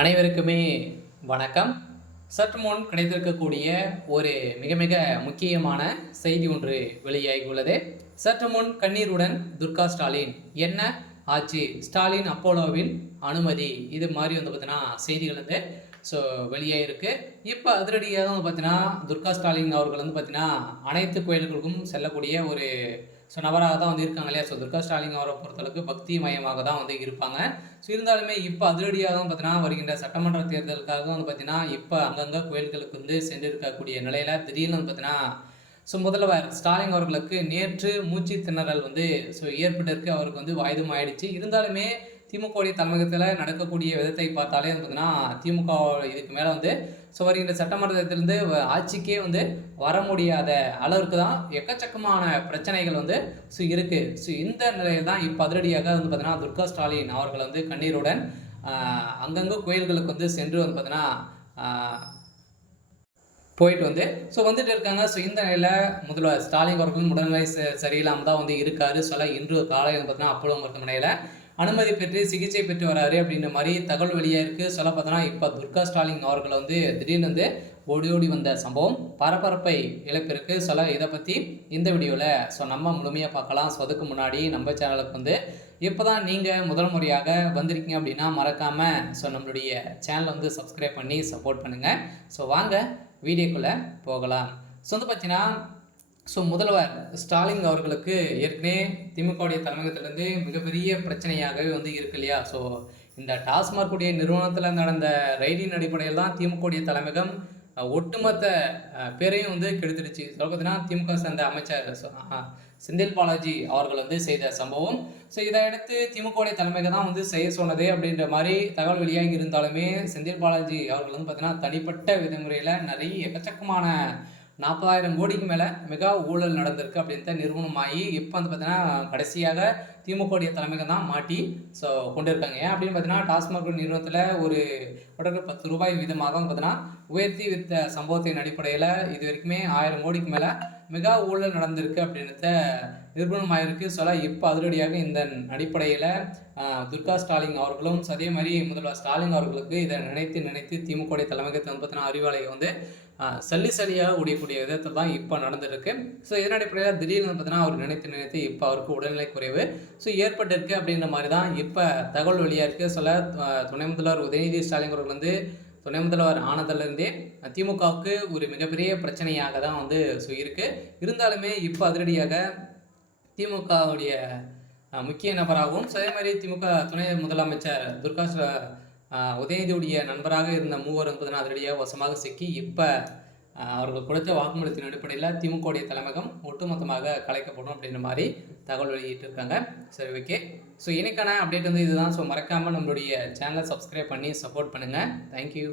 அனைவருக்குமே வணக்கம். சற்று முன் கிடைத்திருக்கக்கூடிய ஒரு மிக மிக முக்கியமான செய்தி ஒன்று வெளியாகியுள்ளது. சற்று முன் கண்ணீருடன் துர்கா ஸ்டாலின் என்ன ஆச்சு, ஸ்டாலின் அப்போலோவின் அனுமதி, இது மாதிரி பார்த்தீங்கன்னா செய்திகள் வெளியாகிருக்கு. இப்போ அதிரடியாக பார்த்தீங்கன்னா துர்கா ஸ்டாலின் அவர்கள் பார்த்தீங்கன்னா அனைத்து கோயில்களுக்கும் செல்லக்கூடிய ஒரு நபராக தான் இருக்காங்க இல்லையா. துர்கா ஸ்டாலின் அவரை பொறுத்தளவுக்கு பக்தி மயமாக தான் இருப்பாங்க. இருந்தாலுமே இப்போ அதிரடியாக பார்த்தீங்கன்னா வருகின்ற சட்டமன்ற தேர்தலுக்காக பார்த்தீங்கன்னா இப்போ அங்கங்கே கோயில்களுக்கு சென்றிருக்கக்கூடிய நிலையில் திடீர்னு பார்த்தீங்கன்னா முதல்வர் ஸ்டாலின் அவர்களுக்கு நேற்று மூச்சு திணறல் ஏற்பட்டிருக்கு. அவருக்கு வாய்தும் ஆயிடுச்சு. இருந்தாலுமே திமுகவுடைய தலைமையகத்தில் நடக்கக்கூடிய விதத்தை பார்த்தாலே பார்த்தீங்கன்னா திமுக இதுக்கு மேலே வருகின்ற சட்டமன்றத்திலிருந்து ஆட்சிக்கே வர முடியாத அளவிற்கு தான் எக்கச்சக்கமான பிரச்சனைகள் இருக்குது. இந்த நிலையில் தான் இப்போ அதிரடியாக பார்த்தீங்கன்னா துர்கா ஸ்டாலின் அவர்கள் கண்ணீருடன் அங்கங்கே கோயில்களுக்கு சென்று பார்த்தீங்கன்னா போயிட்டு வந்துட்டு இருக்காங்க. இந்த நிலையில் முதல்வர் ஸ்டாலின் அவர்களும் உடல்நிலை சரியில்லாமல் தான் இருக்காரு. இன்று காலையில் பார்த்தீங்கன்னா அப்போலோ மருத்துவமனையில் அனுமதி பெற்று சிகிச்சை பெற்று வராரு அப்படின்ற மாதிரி தகவல் வெளியாக இருக்குது. பார்த்தோன்னா இப்போ துர்கா ஸ்டாலின் அவர்கள் திடீர்னு ஓடி ஓடி வந்த சம்பவம் பரபரப்பை இழப்பிருக்கு. இதை பற்றி இந்த வீடியோவில் நம்ம முழுமையாக பார்க்கலாம். அதுக்கு முன்னாடி நம்ம சேனலுக்கு இப்போ தான் நீங்கள் முதல் முறையாக வந்திருக்கீங்க அப்படின்னா மறக்காமல் நம்மளுடைய சேனலை சப்ஸ்கிரைப் பண்ணி சப்போர்ட் பண்ணுங்கள். வாங்க வீடியோக்குள்ளே போகலாம். பார்த்தீங்கன்னா முதல்வர் ஸ்டாலின் அவர்களுக்கு ஏற்கனவே திமுகவுடைய தலைமையகத்திலேருந்து மிகப்பெரிய பிரச்சனையாகவே இருக்கு இல்லையா. இந்த டாஸ்மார்க்குடைய நிறுவனத்தில் நடந்த ரைடின் அடிப்படையில் தான் திமுகவுடைய தலைமையகம் ஒட்டுமொத்த பேரையும் கெடுத்துடுச்சு. பார்த்தீங்கன்னா திமுக சேர்ந்த அமைச்சர் செந்தில் பாலாஜி அவர்கள் செய்த சம்பவம். இதையடுத்து திமுகவுடைய தலைமையகம் தான் செய்ய சொன்னதே அப்படின்ற மாதிரி தகவல் வெளியாகி இருந்தாலுமே செந்தில் பாலாஜி அவர்கள் பார்த்தீங்கன்னா தனிப்பட்ட விதிமுறையில் நிறைய எக்கச்சக்கமான 40,000 கோடிக்கு மேலே மெகா ஊழல் நடந்திருக்கு அப்படின்ட்டு நிறுவனமாகி இப்போ பார்த்தீங்கன்னா கடைசியாக திமுகவுடைய தலைமைக்கு தான் மாட்டி கொண்டு இருக்காங்க. ஏன் அப்படின்னு பார்த்தீங்கன்னா டாஸ்மாக் நிறுவனத்தில் ஒரு 10 ரூபாய் வீதமாக பார்த்தீங்கன்னா உயர்த்தி வித்த சம்பவத்தின் அடிப்படையில் இது வரைக்குமே 1000 கோடிக்கு மேலே மெகா ஊழல் நடந்திருக்கு அப்படின்றத நிறுவனமாயிருக்கு. இப்போ அதிரடியாக இந்த அடிப்படையில் துர்கா ஸ்டாலின் அவர்களும் அதே மாதிரி முதல்வர் ஸ்டாலின் அவர்களுக்கு இதை நினைத்து திமுகவுடைய தலைமையகத்தை பார்த்தீங்கன்னா அறிவாலயம் சல்லியாக உடையக்கூடிய விதத்தில் தான் இப்போ நடந்துருக்கு. இதன் அடிப்படையில் திடீர்னு பார்த்தீங்கன்னா அவர் நினைத்து இப்போ அவருக்கு உடல்நிலை குறைவு ஏற்பட்டிருக்கு அப்படின்ற மாதிரி தான் இப்போ தகவல் வெளியாக இருக்குது. துணை முதல்வர் உதயநிதி ஸ்டாலின் அவர்கள் துணை முதல்வர் ஆனதிலிருந்தே திமுகவுக்கு ஒரு மிகப்பெரிய பிரச்சனையாக தான் இருக்குது. இருந்தாலுமே இப்போ அதிரடியாக திமுகவுடைய முக்கிய நபராகவும் அதே மாதிரி திமுக துணை முதலமைச்சர் துர்கா உதயநிதியுடைய நண்பராக இருந்த மூவர் அதிரடியாக வசமாக சிக்கி இப்போ அவர்கள் கொடுத்த வாக்குமூலத்தின் அடிப்படையில் திமுகவுடைய தலைமையகம் ஒட்டுமொத்தமாக கலைக்கப்படும் அப்படின்ற மாதிரி தகவல் வெளியிட்டிருக்காங்க. ஓகே. இன்னைக்கான அப்டேட் இதுதான். மறக்காமல் நம்மளுடைய சேனலை சப்ஸ்கிரைப் பண்ணி சப்போர்ட் பண்ணுங்கள். தேங்க்யூ.